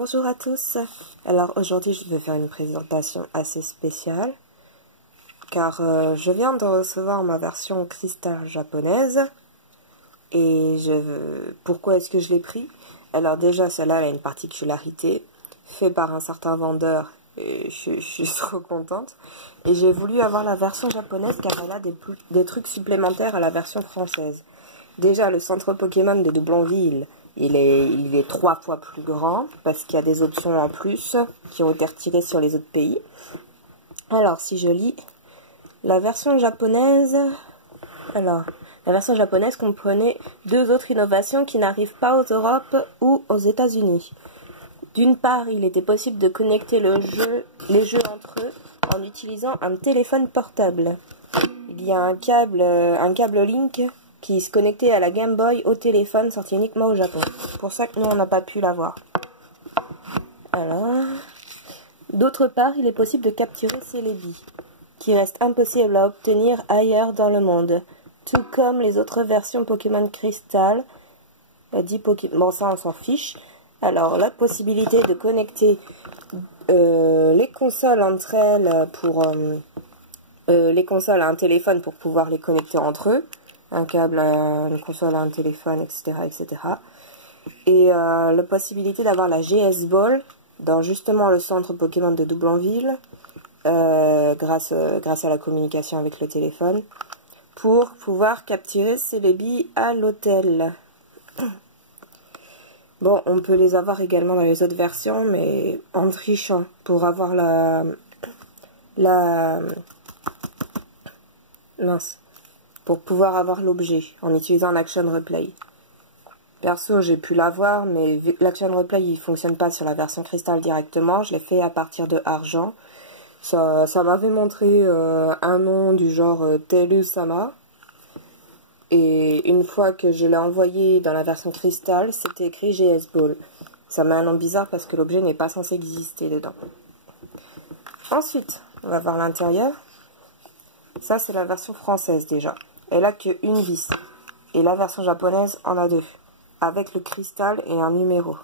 Bonjour à tous. Alors aujourd'hui je vais faire une présentation assez spéciale car je viens de recevoir ma version cristal japonaise et pourquoi est-ce que je l'ai pris? Alors déjà celle-là elle a une particularité faite par un certain vendeur et je suis trop contente et j'ai voulu avoir la version japonaise car elle a des trucs supplémentaires à la version française. Déjà le centre Pokémon de Doublonville il est 3 fois plus grand parce qu'il y a des options en plus qui ont été retirées sur les autres pays. Alors, si je lis la version japonaise, la version japonaise comprenait 2 autres innovations qui n'arrivent pas aux Europes ou aux États-Unis. D'une part, il était possible de connecter les jeux entre eux en utilisant un téléphone portable. Il y a un câble Link qui se connectait à la Game Boy au téléphone, sorti uniquement au Japon. C'est pour ça que nous, on n'a pas pu l'avoir. Alors, d'autre part, il est possible de capturer Celebi, qui reste impossible à obtenir ailleurs dans le monde, tout comme les autres versions Pokémon Crystal. Bon, ça, on s'en fiche. Alors, la possibilité de connecter les consoles entre elles pour les consoles à un téléphone pour pouvoir les connecter entre eux. Un câble à une console à un téléphone, etc. etc. Et la possibilité d'avoir la GS Ball dans justement le centre Pokémon de Doublonville grâce à la communication avec le téléphone pour pouvoir capturer Celebi à l'hôtel. Bon, on peut les avoir également dans les autres versions, mais en trichant pour avoir pour pouvoir avoir l'objet en utilisant l'Action Replay. Perso, j'ai pu l'avoir, mais vu que l'Action Replay il fonctionne pas sur la version cristal directement, je l'ai fait à partir de Argent. Ça m'avait montré un nom du genre Telu-sama. Et une fois que je l'ai envoyé dans la version cristal, c'était écrit GS Ball. Ça met un nom bizarre parce que l'objet n'est pas censé exister dedans. Ensuite, on va voir l'intérieur. Ça, c'est la version française déjà. Elle a qu'une vis. Et la version japonaise en a 2. Avec le cristal et un numéro.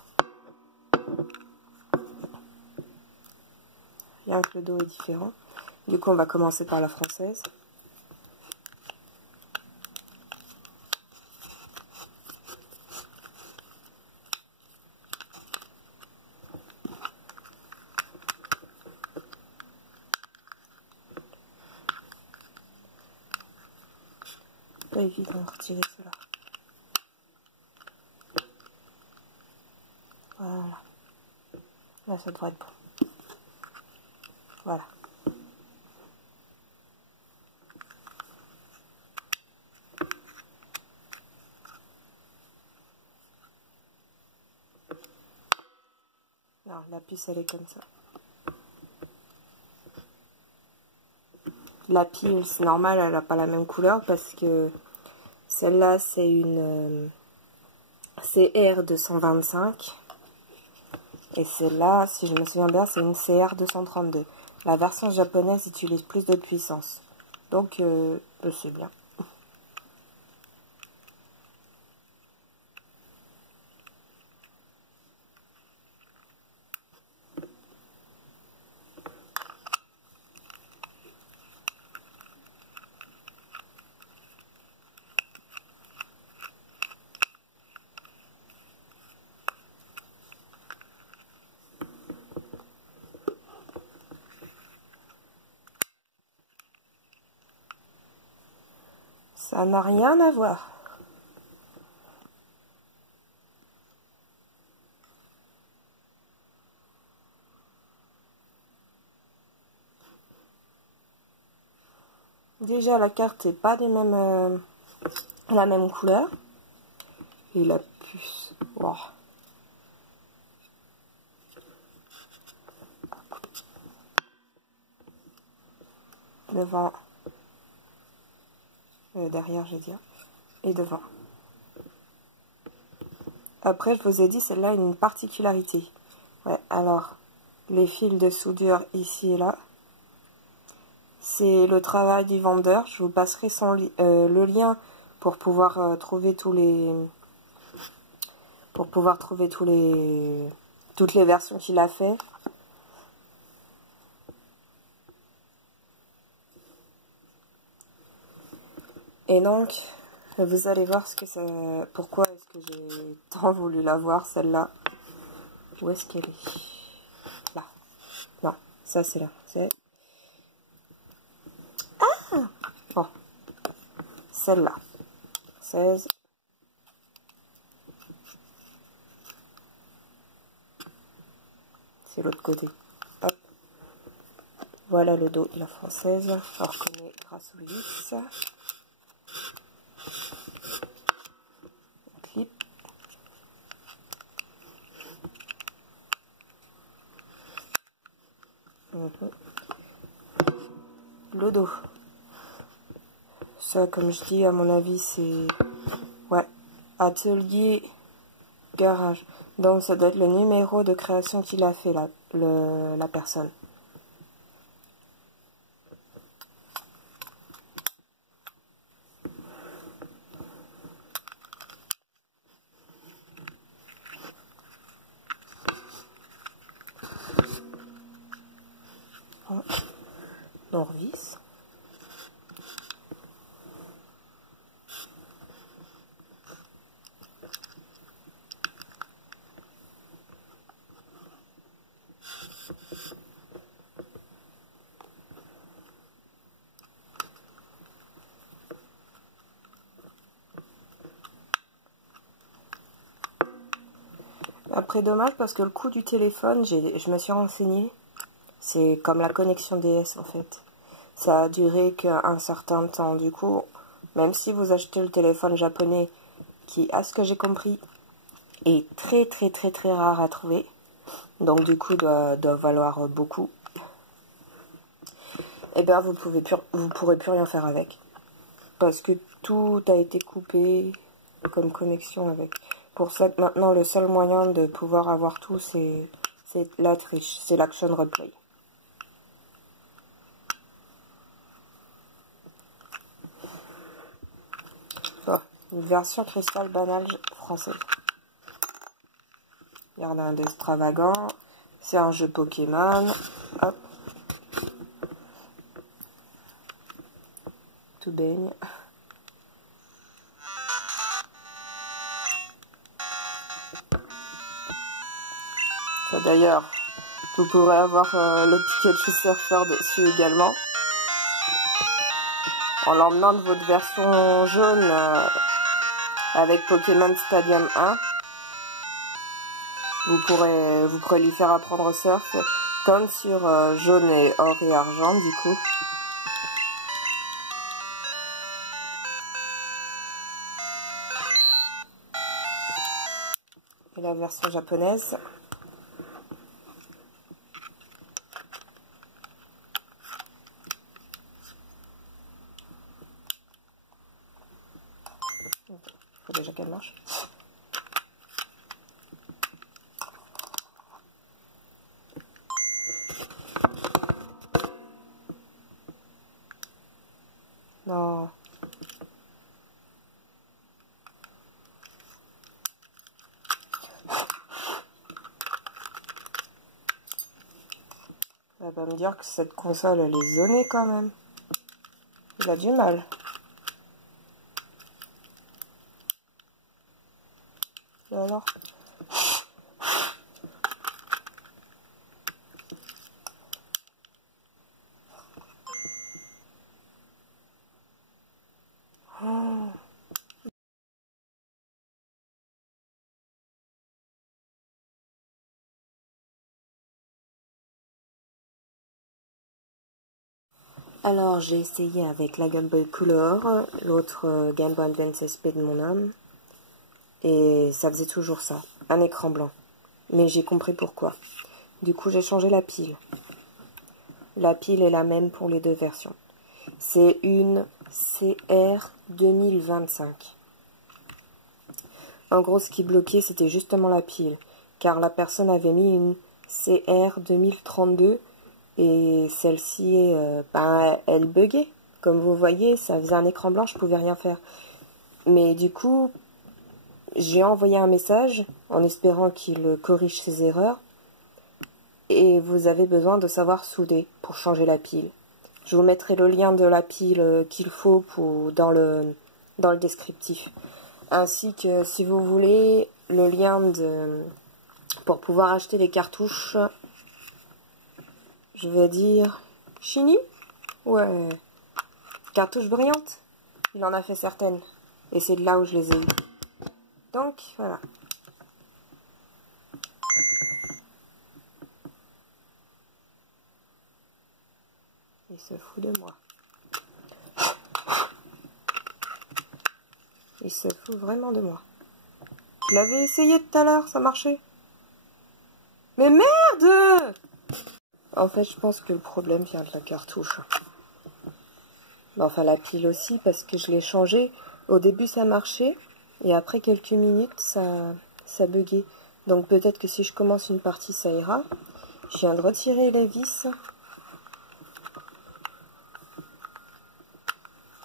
Rien que le dos est différent. Du coup, on va commencer par la française. Pas évident de retirer cela. Voilà. Là, ça devrait être bon. Voilà. Non, la puce, elle est comme ça. La pile, c'est normal, elle n'a pas la même couleur parce que celle-là, c'est une CR225. Et celle-là, si je me souviens bien, c'est une CR232. La version japonaise utilise plus de puissance. Donc, c'est bien. Ça n'a rien à voir. Déjà, la carte n'est pas la même couleur. Et la puce. Wow. Devant. Derrière, je veux dire. Et devant. Après, je vous ai dit, celle-là a une particularité. Ouais, alors, les fils de soudure ici et là. C'est le travail du vendeur. Je vous passerai le lien pour pouvoir trouver tous les toutes les versions qu'il a fait. Et donc, vous allez voir ce que ça... pourquoi est-ce que j'ai tant voulu la voir, celle-là. Où est-ce qu'elle est? Là. Non, ça c'est là. C'est... Ah! Bon. Celle-là. 16. C'est l'autre côté. Hop. Voilà le dos de la française. On reconnaît grâce au vis. Clip. Le dos. Ça, comme je dis, à mon avis, c'est... Ouais. Atelier garage. Donc, ça doit être le numéro de création qu'il a fait, la personne. Norvis. Après, dommage parce que le coût du téléphone, je me suis renseignée. C'est comme la connexion DS en fait. Ça a duré qu'un certain temps. Du coup, même si vous achetez le téléphone japonais, qui, à ce que j'ai compris, est très très très très rare à trouver, donc du coup doit valoir beaucoup, et bien vous pourrez plus rien faire avec. Parce que tout a été coupé comme connexion avec. Pour ça que maintenant le seul moyen de pouvoir avoir tout, c'est la triche, c'est l'Action Replay. Bon, une version cristal banale française. Il y en a un d'extravagant, c'est un jeu Pokémon, hop. Tout baigne. Ça d'ailleurs, vous pourrez avoir le Pikachu Surfer dessus également. En l'emmenant de votre version jaune avec Pokémon Stadium 1, vous pourrez lui faire apprendre surf comme sur jaune et or et argent du coup. Et la version japonaise. Faut déjà qu'elle marche. Non. Elle va me dire que cette console elle est zonée quand même. Il a du mal. Et alors? Oh. Alors j'ai essayé avec la Game Boy Color, l'autre Game Boy Advance SP de mon âme, et ça faisait toujours ça, un écran blanc. Mais j'ai compris pourquoi. Du coup j'ai changé la pile. La pile est la même pour les deux versions. C'est une CR 2025. En gros ce qui bloquait c'était justement la pile, car la personne avait mis une CR 2032 et celle-ci, elle buguait. Comme vous voyez, ça faisait un écran blanc, je pouvais rien faire. Mais du coup, j'ai envoyé un message en espérant qu'il corrige ses erreurs. et vous avez besoin de savoir souder pour changer la pile. Je vous mettrai le lien de la pile qu'il faut dans le descriptif. Ainsi que, si vous voulez, le lien pour pouvoir acheter les cartouches, je vais dire, Chini? Ouais, cartouches brillantes. Il en a fait certaines, et c'est de là où je les ai eues. Donc, voilà. Il se fout de moi. Il se fout vraiment de moi. Je l'avais essayé tout à l'heure, ça marchait. Mais merde! En fait, je pense que le problème vient de la cartouche. Enfin, la pile aussi, parce que je l'ai changée. Au début, ça marchait. Et après quelques minutes, ça buguait. Donc peut-être que si je commence une partie, ça ira. Je viens de retirer les vis.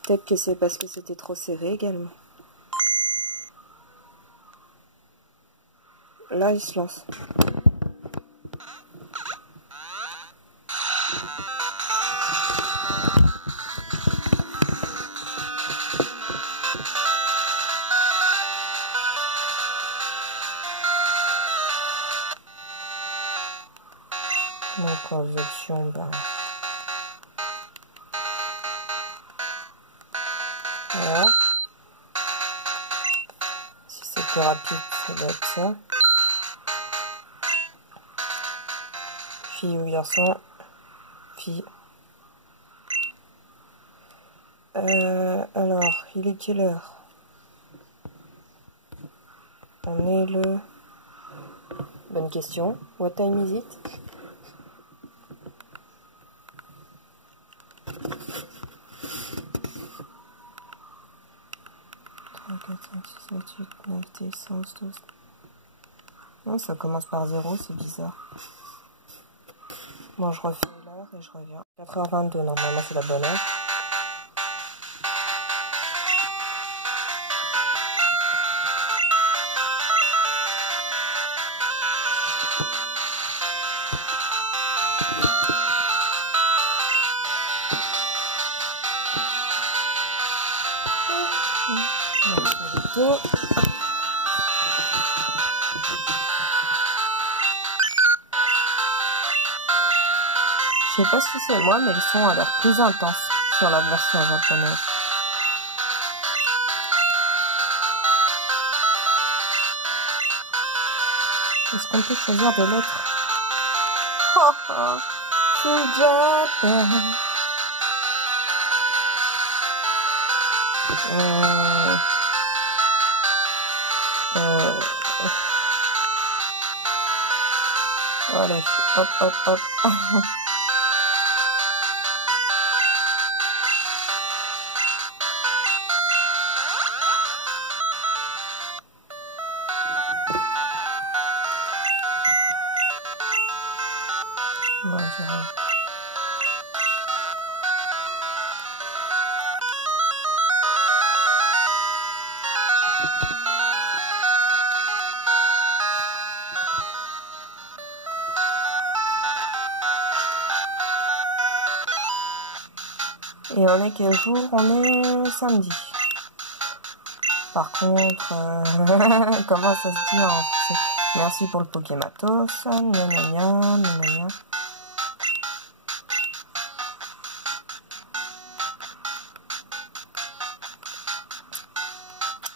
Peut-être que c'est parce que c'était trop serré également. Là, il se lance. Donc, en option, ben... voilà. Si c'est plus rapide, ça doit être ça. Fille ou garçon? Fille. Alors, il est quelle heure? On est le... Bonne question. What time is it? Non, ça commence par 0, c'est bizarre. Bon, je refais l'heure et je reviens. 4h22, normalement c'est la bonne heure. Je sais pas si c'est moi, mais le son a l'air plus intense sur la version japonaise. Est-ce qu'on peut choisir des lettres? Oh, oh, c'est Japan. Allez, hop, hop, hop. Bon, j'arrive. Et on est quel jour? On est samedi. Par contre, comment ça se dit en français? Merci pour le Pokématos. Gna gna gna, gna gna.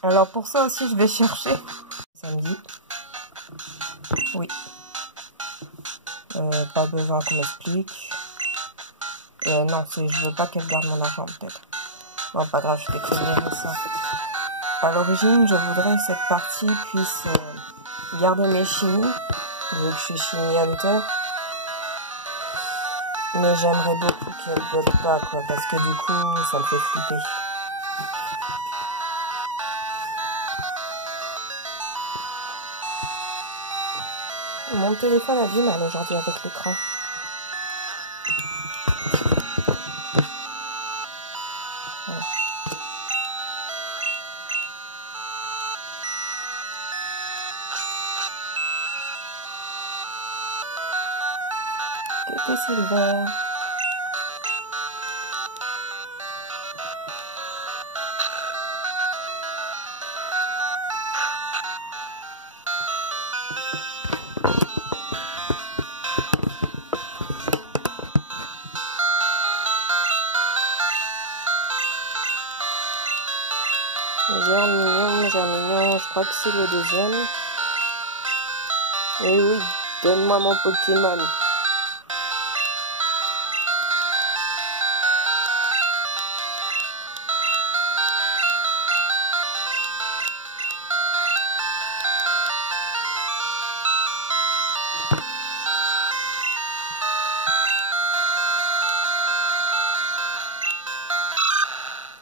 Alors pour ça aussi, je vais chercher. Samedi. Oui. Pas besoin qu'on m'explique. Non, je veux pas qu'elle garde mon argent peut-être. Bon, pas grave, je vais continuer ça. À l'origine, je voudrais que cette partie puisse garder mes chinis, vu que je suis Chini Hunter. Mais j'aimerais beaucoup qu'elle bug pas, quoi, parce que du coup, ça me fait flipper. Mon téléphone a du mal aujourd'hui avec l'écran. Coucou Silver. Germignon, je crois que c'est le deuxième. Eh oui, donne-moi mon Pokémon.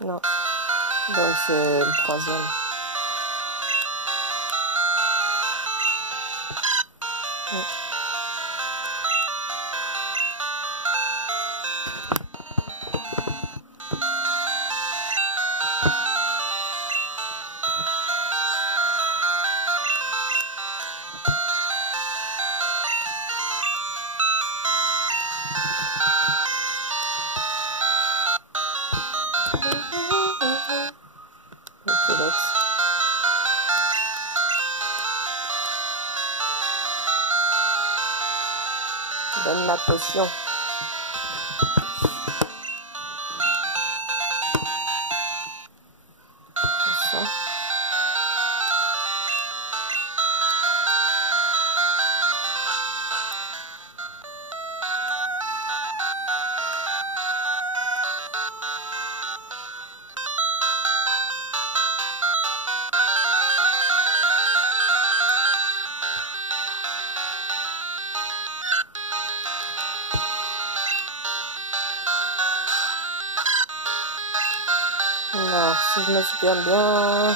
Non, donc c'est le troisième. Ouais. Donne la potion. Ça. Alors, si je me souviens bien,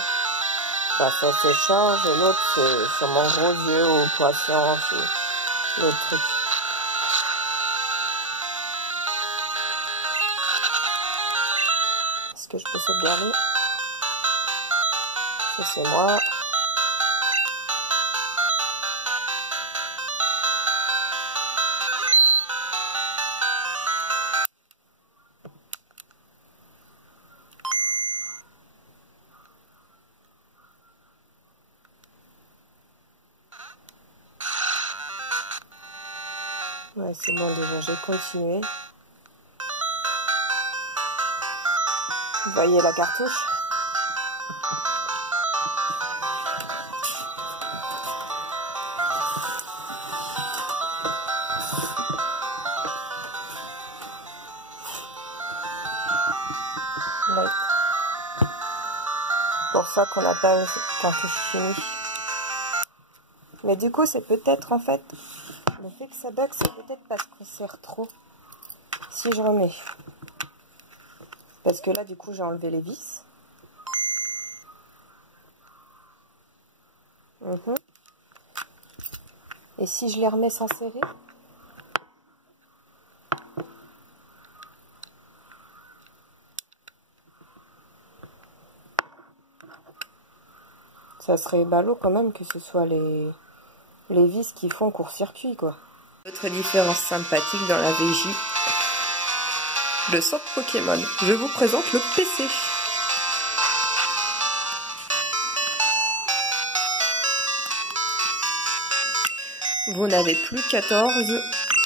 bah, ça s'échange et l'autre c'est sur mon gros yeux ou patience ou l'autre truc. Est-ce que je peux sauvegarder? Ça c'est moi. Ouais, c'est bon déjà, j'ai continué. Vous voyez la cartouche? Ouais. Pour ça qu'on appelle cartouche chimie. Mais du coup, c'est peut-être en fait, le fait que ça bug, c'est peut-être parce qu'on serre trop. Si je remets. Parce que là, du coup, j'ai enlevé les vis. Et si je les remets sans serrer, ça serait ballot quand même que ce soit les vis qui font court-circuit, quoi. Autre différence sympathique dans la VJ, le centre Pokémon. Je vous présente le PC. Vous n'avez plus 14,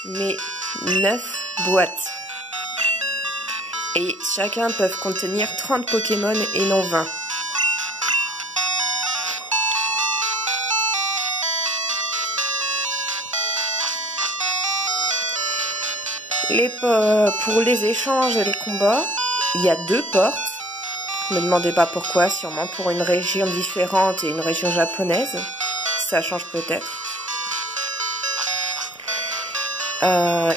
mais 9 boîtes. Et chacun peut contenir 30 Pokémon et non 20. Pour les échanges et les combats, il y a 2 portes. Ne me demandez pas pourquoi, sûrement pour une région différente et une région japonaise. Ça change peut-être.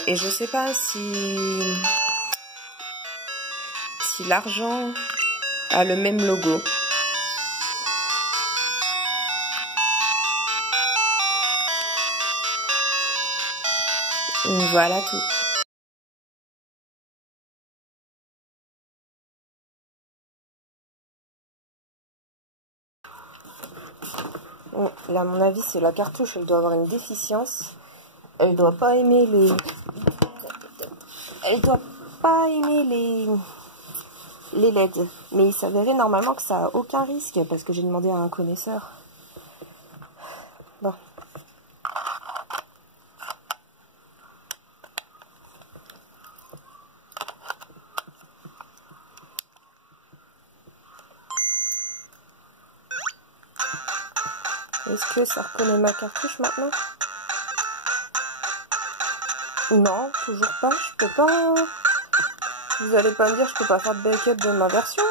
Et je sais pas si l'argent a le même logo. Voilà tout. Bon, là, à mon avis, c'est la cartouche, elle doit avoir une déficience. Elle doit pas aimer elle doit pas aimer les LED. Mais il s'avérait normalement que ça a aucun risque parce que j'ai demandé à un connaisseur. Bon. Est-ce que ça reconnaît ma cartouche maintenant? Non, toujours pas. Je peux pas... Vous allez pas me dire que je peux pas faire de backup de ma version?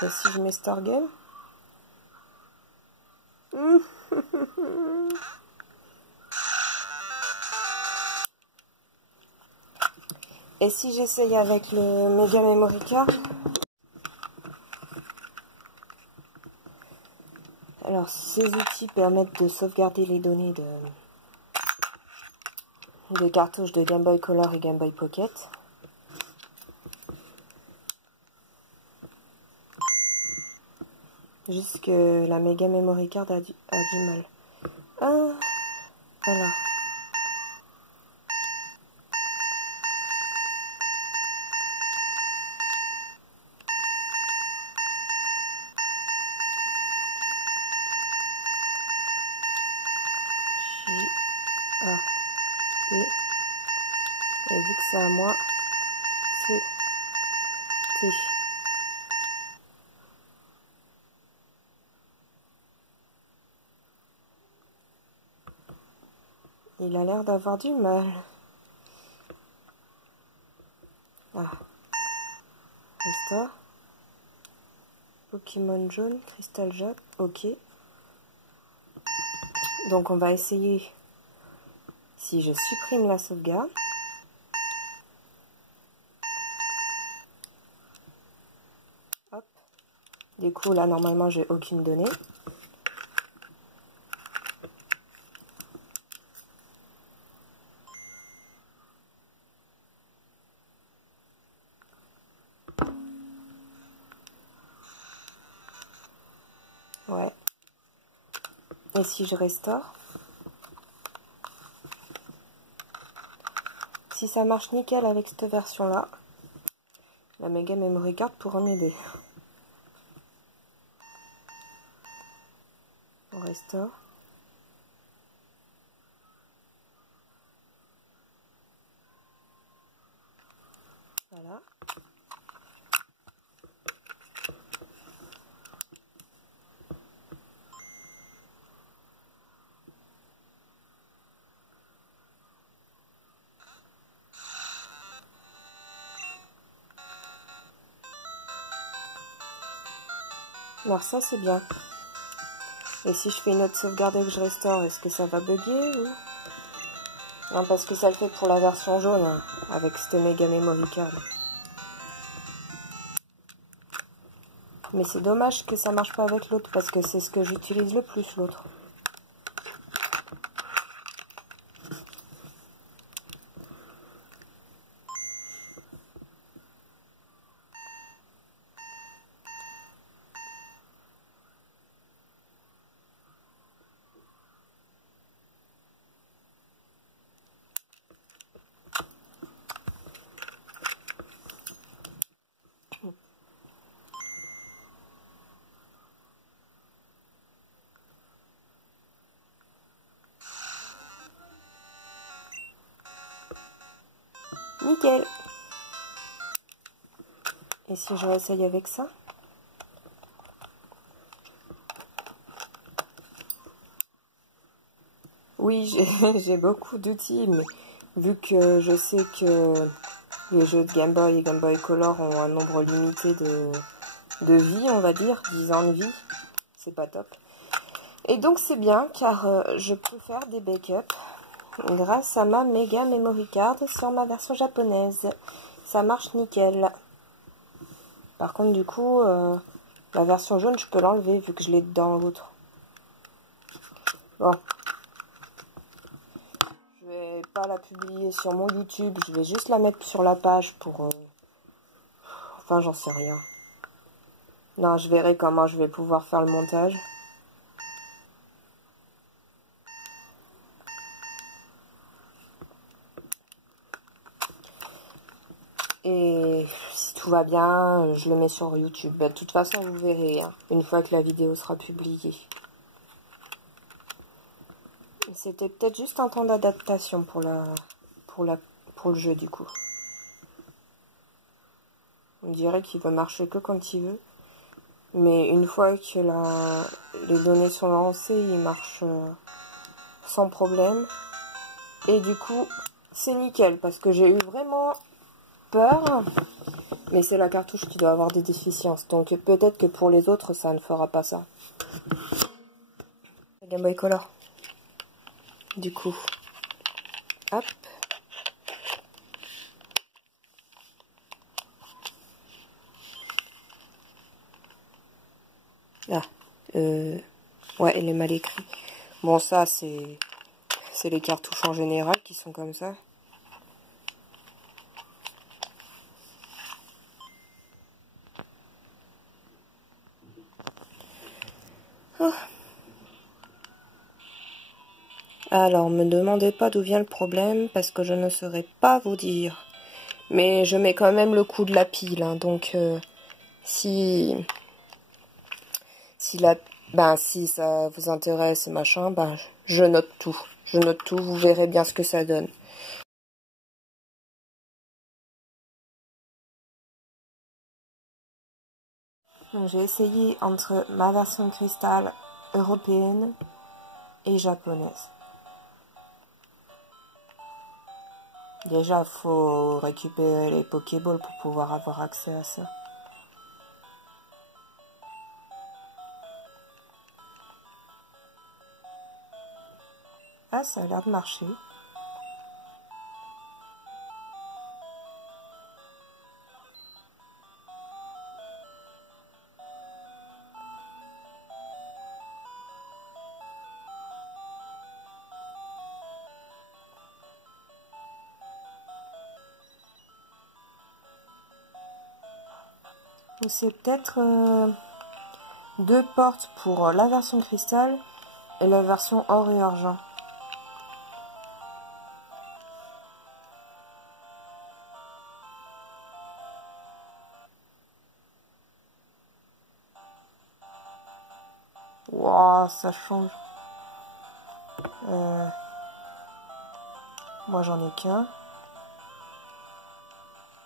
Et si je mets Stargame? Et si j'essaye avec le Mega Memory Card? Alors, ces outils permettent de sauvegarder les données des cartouches de Game Boy Color et Game Boy Pocket. Juste que la Mega Memory Card a du mal. Ah, voilà. J-A-B. Et vu que c'est à moi, c'est T. Il a l'air d'avoir du mal. Ah. Resta. Pokémon jaune, Crystal Jap. Ok. Donc on va essayer si je supprime la sauvegarde. Hop. Du coup là normalement j'ai aucune donnée. Ouais. Et si je restaure? Si ça marche nickel avec cette version-là, la Mega Memory Card pourra m'aider. On restaure. Voilà. Alors ça c'est bien. Et si je fais une autre sauvegarde et que je restaure, est-ce que ça va bugger ou... Non, parce que ça le fait pour la version jaune, hein, avec cette Mega Memory Card. Mais c'est dommage que ça marche pas avec l'autre, parce que c'est ce que j'utilise le plus, l'autre. Nickel. Et si je réessaye avec ça? Oui, j'ai beaucoup d'outils, mais vu que je sais que les jeux de Game Boy et Game Boy Color ont un nombre limité de vie, on va dire, 10 ans de vie, c'est pas top. Et donc c'est bien, car je peux faire des backups grâce à ma Mega Memory Card sur ma version japonaise. Ça marche nickel. Par contre, du coup, la version jaune, je peux l'enlever vu que je l'ai dans l'autre. Bon. Je vais pas la publier sur mon YouTube, je vais juste la mettre sur la page pour... Enfin, j'en sais rien. Non, je verrai comment je vais pouvoir faire le montage. et si tout va bien, je le mets sur YouTube. Bah, de toute façon, vous verrez, hein, une fois que la vidéo sera publiée. C'était peut-être juste un temps d'adaptation pour le jeu, du coup. On dirait qu'il va marcher que quand il veut. Mais une fois que les données sont lancées, il marche sans problème. Et du coup, c'est nickel, parce que j'ai eu vraiment peur. Mais c'est la cartouche qui doit avoir des déficiences. Donc peut-être que pour les autres, ça ne fera pas ça. Game Boy Color. Du coup, hop. Ah, ouais, elle est mal écrite. Bon, ça, c'est les cartouches en général qui sont comme ça. Oh. Alors, me demandez pas d'où vient le problème, parce que je ne saurais pas vous dire. Mais je mets quand même le coup de la pile, hein, donc si ça vous intéresse et machin, ben je note tout. Je note tout, vous verrez bien ce que ça donne. J'ai essayé entre ma version cristal européenne et japonaise. Déjà, faut récupérer les Pokéballs pour pouvoir avoir accès à ça. Ah, ça a l'air de marcher. C'est peut-être 2 portes pour la version cristal et la version or et argent. Waouh, ça change. Moi, j'en ai qu'un.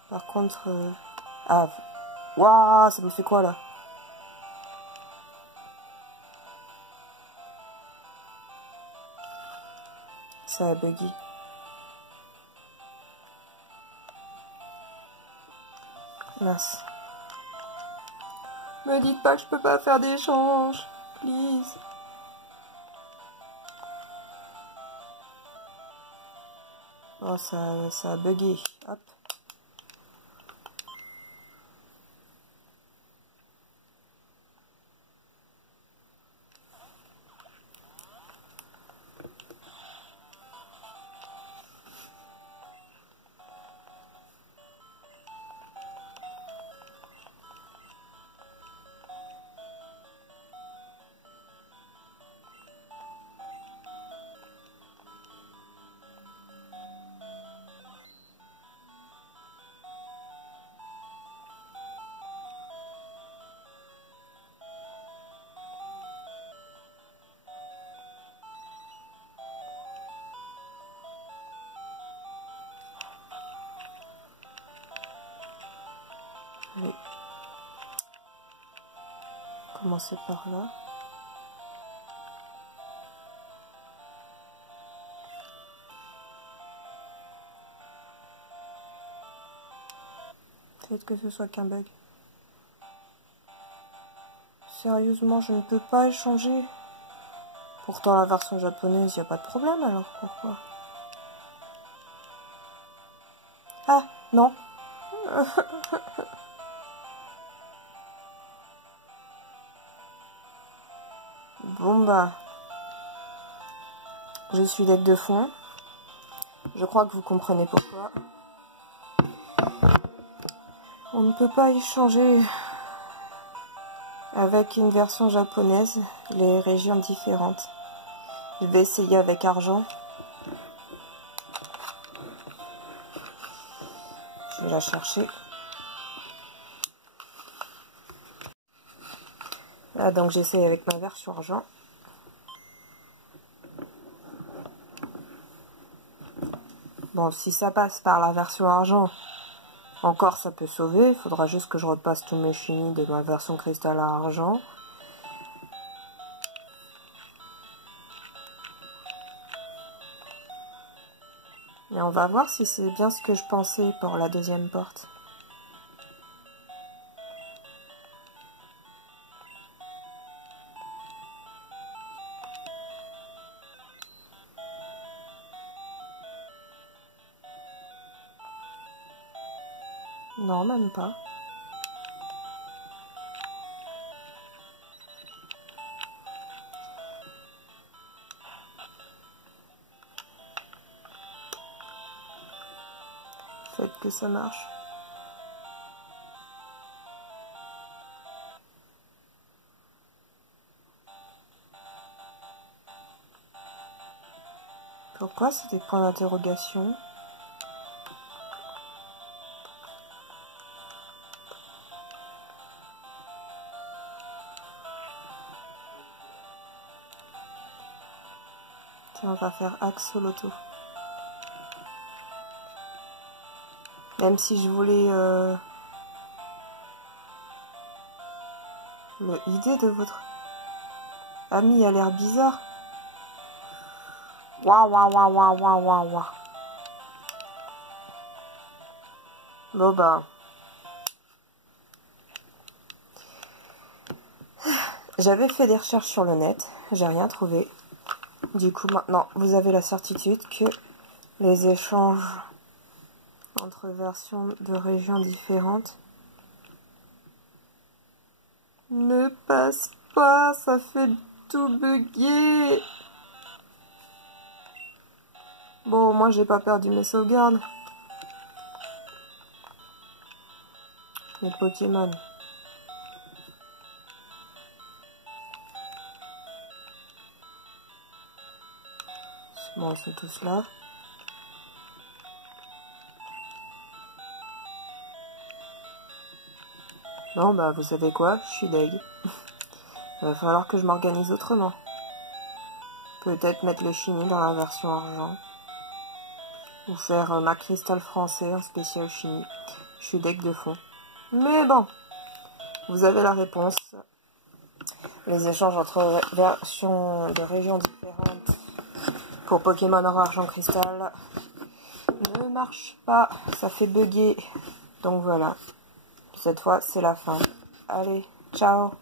Par contre... Ah, waouh, ça me fait quoi, là? Ça a bugué. Mince. Me dites pas que je peux pas faire d'échange. Please. Oh, ça a bugué. Hop. Allez. Commencer par là. Peut-être que ce soit qu'un bug. Sérieusement, je ne peux pas échanger. Pourtant, la version japonaise, il n'y a pas de problème, alors pourquoi? Ah, non. Bon bah, je suis deck de fond. Je crois que vous comprenez pourquoi. On ne peut pas échanger avec une version japonaise, les régions différentes. Je vais essayer avec argent. Je vais la chercher. Là, donc j'essaie avec ma version argent. Bon, si ça passe par la version argent, encore ça peut sauver. Il faudra juste que je repasse tous mes chinis de ma version cristal à argent. Et on va voir si c'est bien ce que je pensais pour la deuxième porte. Non, même pas. Faites que ça marche. Pourquoi c'est des points d'interrogation? Tiens, on va faire axoloto. Même si je voulais l'idée de votre ami a l'air bizarre. Waouh, waouh, waouh, waouh, waouh, waouh, waouh. Bon bah. J'avais fait des recherches sur le net, j'ai rien trouvé. Du coup maintenant vous avez la certitude que les échanges entre versions de régions différentes ne passent pas, ça fait tout bugger. Bon, moi j'ai pas perdu mes sauvegardes. Mes Pokémon. Bon, ils sont tous là. Non, bah vous savez quoi, je suis deg. Il va falloir que je m'organise autrement. Peut-être mettre le chini dans la version argent. Ou faire ma cristal français, un spécial chini. Je suis deg de fond. Mais bon, vous avez la réponse. Les échanges entre versions de régions différentes pour Pokémon Or Argent Cristal ne marchent pas. Ça fait bugger. Donc voilà. Cette fois, c'est la fin. Allez, ciao!